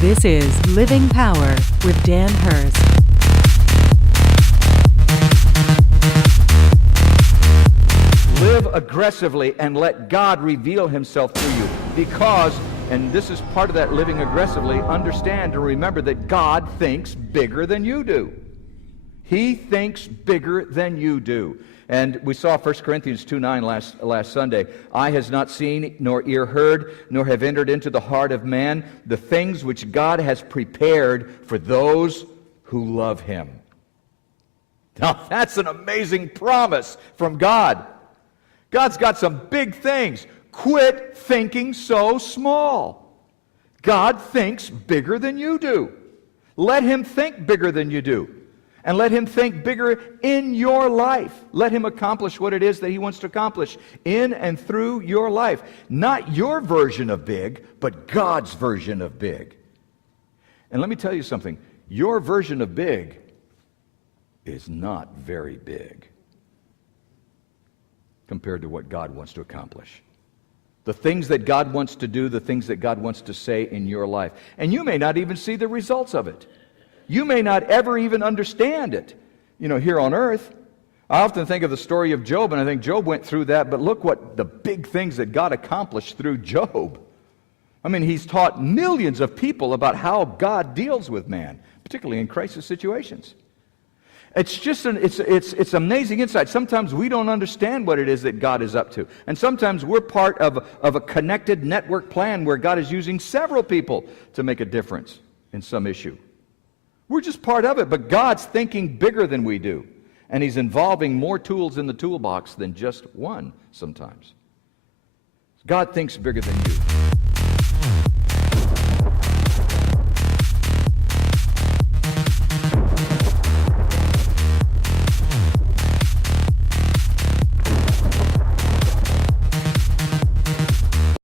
This is Living Power with Dan Hurst. Live aggressively and let God reveal himself to you. Because, and this is part of that living aggressively, understand and remember that God thinks bigger than you do. He thinks bigger than you do. And we saw 1 Corinthians 2:9 last Sunday. Eye has not seen, nor ear heard, nor have entered into the heart of man the things which God has prepared for those who love him. Now that's an amazing promise from God. God's got some big things. Quit thinking so small. God thinks bigger than you do. Let him think bigger than you do. And let him think bigger in your life. Let him accomplish what it is that he wants to accomplish in and through your life. Not your version of big, but God's version of big. And let me tell you something. Your version of big is not very big compared to what God wants to accomplish. The things that God wants to do, the things that God wants to say in your life. And you may not even see the results of it. You may not ever even understand it, here on earth. I often think of the story of Job, and I think Job went through that, but look what the big things that God accomplished through Job. I mean, he's taught millions of people about how God deals with man, particularly in crisis situations. It's just it's amazing insight. Sometimes we don't understand what it is that God is up to. And sometimes we're part of a connected network plan where God is using several people to make a difference in some issue. We're just part of it, but God's thinking bigger than we do. And he's involving more tools in the toolbox than just one sometimes. God thinks bigger than you.